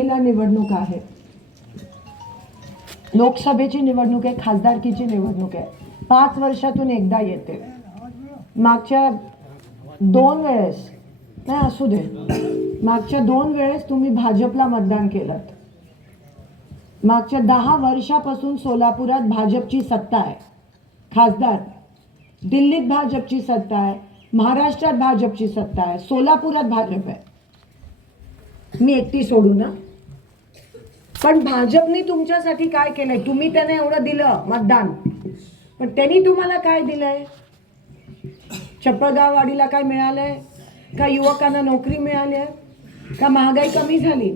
महिला निवडणूक आहे. लोकसभेची निवडणूक आहे खासदारकीची निवडणूक आहे. पाच वर्षातून एकदा येते. मागच्या दोन वेळेस नाही असू दे. मागच्या दोन वेळेस तुम्ही भाजपला मतदान केलं मागच्या दहा वर्षापासून सोलापुरात भाजपची सत्ता आहे. खासदार. दिल्लीत भाजपची सत्ता आहे. महाराष्ट्रात भाजपची सत्ता आहे. सोलापुरात भाजप आहे. मी एकटी सोडू ना? पण भाजपने तुमच्यासाठी काय केलंय? तुम्ही त्यांना एवढं दिलं मतदान. पण त्यांनी तुम्हाला काय दिलंय? चपळगाववाडीला काय मिळालंय? का युवकांना नोकरी मिळाली आहे का महागाई कमी झाली?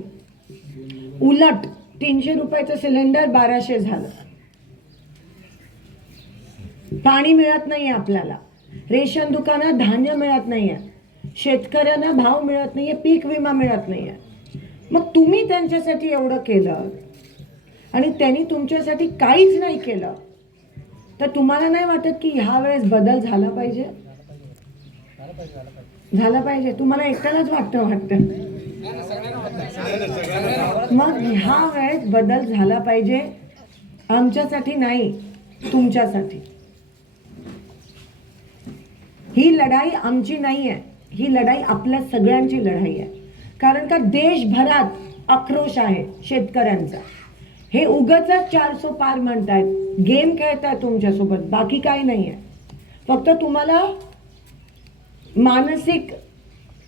उलट तीनशे रुपयाचं सिलेंडर बाराशे झालं. पाणी मिळत नाही आपल्याला. रेशन दुकानात धान्य मिळत नाही आहे शेतकऱ्यांना भाव मिळत नाही आहे पीक विमा मिळत नाही आहे मग तुम्ही त्यांच्यासाठी एवढं केलं आणि त्यांनी तुमच्यासाठी काहीच नाही केलं तर तुम्हाला नाही वाटत की ह्या वेळेस बदल झाला पाहिजे? झाला पाहिजे. तुम्हाला एकट्यालाच वाटतं वाटतं? मग ह्या वेळेस बदल झाला पाहिजे आमच्यासाठी नाही तुमच्यासाठी. ही लढाई आमची नाही आहे ही लढाई आपल्या सगळ्यांची लढाई आहे. कारण का देशभरात आक्रोश आहे शेतकऱ्यांचा. हे उगच चारसो पार म्हणतायत गेम खेळतायत तुमच्यासोबत. बाकी काही नाही आहे फक्त तुम्हाला मानसिक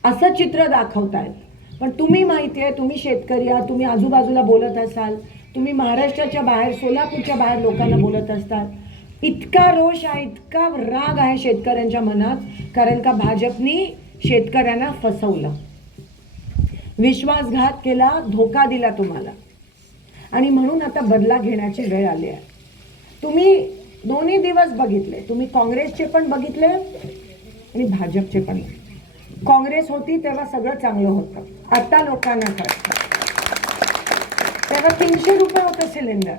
असं चित्र दाखवतायत. पण तुम्ही माहिती आहे तुम्ही शेतकरी आहात तुम्ही आजूबाजूला बोलत असाल तुम्ही महाराष्ट्राच्या बाहेर सोलापूरच्या बाहेर लोकांना बोलत असताल इतका रोष आहे इतका राग आहे शेतकऱ्यांच्या मनात कारण का भाजपनी शेतकऱ्यांना फसवलं. विश्वासघात केला धोका दिला तुम्हाला. आणि म्हणून आता बदला घेण्याची वेळ आली आहे. तुम्ही दोन्ही दिवस बघितले. तुम्ही काँग्रेसचे पण बघितले आणि भाजपचे पण. काँग्रेस होती तेव्हा सगळं चांगलं होतं. आता लोकांना कळतं. तेव्हा तीनशे रुपये होतं सिलेंडर.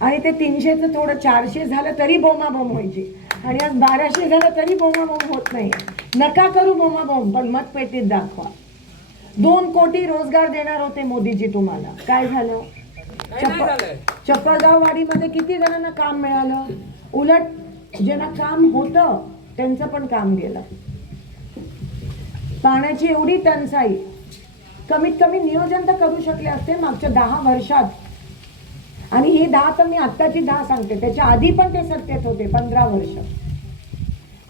आणि ते तीनशेचं थोडं चारशे झालं तरी बोमाबोम व्हायची. आणि आज बाराशे झालं तरी बोमाबोम होत नाही. नका करू बोमाबोम पण मतपेटीत दाखवा. दोन कोटी रोजगार देणार होते मोदीजी तुम्हाला. काय झालं? चप्पल चप्पलगाववाडीमध्ये किती जणांना काम मिळालं? उलट ज्यांना काम होतं त्यांचं पण काम गेलं. पाण्याची एवढी टंचाई. कमीत कमी नियोजन तर करू शकले असते मागच्या दहा वर्षात. आणि ही दहा तर मी आत्ताची दहा सांगते. त्याच्या आधी पण ते सत्तेत होते पंधरा वर्ष.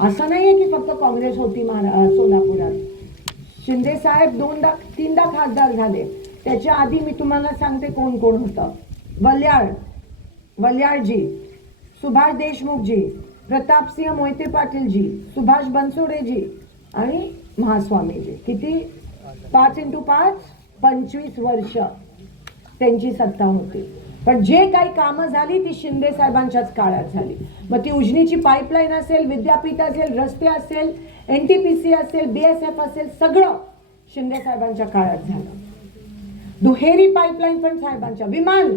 असं नाहीये की फक्त काँग्रेस होती महारा सोलापुरात शिंदे साहेब दोनदा तीनदा खासदार झाले. त्याच्या आधी मी तुम्हाला सांगते कोण कोण होतं. वल्याळ वल्याळजी सुभाष देशमुखजी प्रतापसिंह मोहिते पाटीलजी सुभाष बनसोडेजी आणि महास्वामीजी. किती? पाच इंटू पाच पंचवीस वर्ष त्यांची सत्ता होती. पण जे काही कामं झाली ती शिंदे साहेबांच्याच काळात झाली. मग ती उजनीची पाईपलाईन असेल विद्यापीठ असेल रस्ते असेल एन टी पी सी असेल बी एस एफ असेल सगळं शिंदे साहेबांच्या काळात झालं. दुहेरी पाईपलाईन पण साहेबांच्या विमान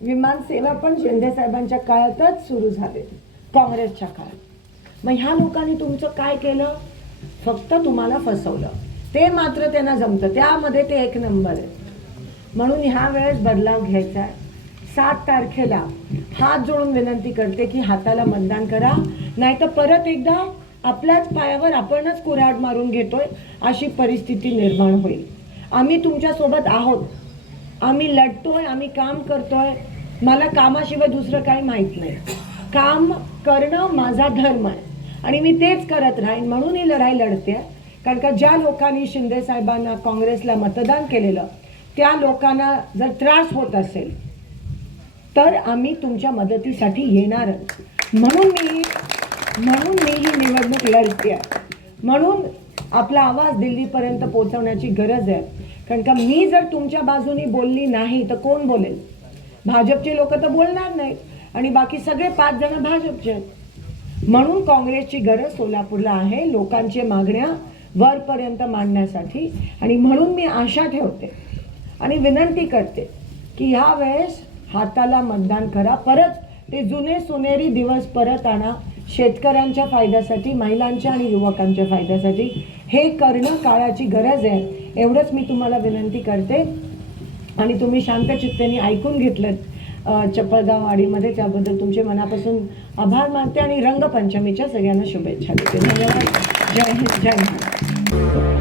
विमान सेवा पण शिंदे साहेबांच्या काळातच सुरू झाले काँग्रेसच्या काळात. मग ह्या लोकांनी तुमचं काय केलं? फक्त तुम्हाला फसवलं. ते मात्र त्यांना जमतं. त्यामध्ये ते एक नंबर आहे. म्हणून ह्या वेळेस बदलाव घ्यायचा आहे. सात तारखेला हात जोडून विनंती करते की हाताला मतदान करा. नाही तर परत एकदा आपल्याच पायावर आपणच कुऱ्हाड मारून घेतोय अशी परिस्थिती निर्माण होईल. आम्ही तुमच्यासोबत आहोत. आम्ही लढतोय आम्ही काम करतोय. मला कामाशिवाय दुसरं काही माहीत नाही. काम करणं माझा धर्म आहे. आणि मी तेच करत राहीन म्हणून ही लढाई लढते कारण का ज्या लोकांनी शिंदे साहेबांना काँग्रेसला मतदान केलेलं त्या लोकांना जर त्रास होत असेल तर आम्ही तुमच्या मदतीसाठी येणारच. म्हणून मी म्हणून मी ही निवडणूक लढते. आहे म्हणून आपला आवाज दिल्लीपर्यंत पोहोचवण्याची गरज आहे. कारण का मी जर तुमच्या बाजूनी बोलली नाही तर कोण बोलेल? भाजपचे लोक तर बोलणार नाहीत. आणि बाकी सगळे पाच जण भाजपचे आहेत. म्हणून काँग्रेसची गरज सोलापूरला आहे लोकांचे मागण्या वरपर्यंत मांडण्यासाठी. आणि म्हणून मी आशा ठेवते आणि विनंती करते की ह्या वेळेस हाताला मतदान करा. परत ते जुने सोनेरी दिवस परत आणा. शेतकऱ्यांच्या फायद्यासाठी महिलांच्या आणि युवकांच्या फायद्यासाठी हे करणं काळाची गरज आहे. एवढंच मी तुम्हाला विनंती करते. आणि तुम्ही शांत चित्तेने ऐकून घेतलं चप्पलगाव वाडीमध्ये. त्याबद्दल तुमचे मनापासून आभार मानते आणि रंगपंचमीच्या सगळ्यांना शुभेच्छा देते. धन्यवाद. जय हिंद जय महाराष्ट्र.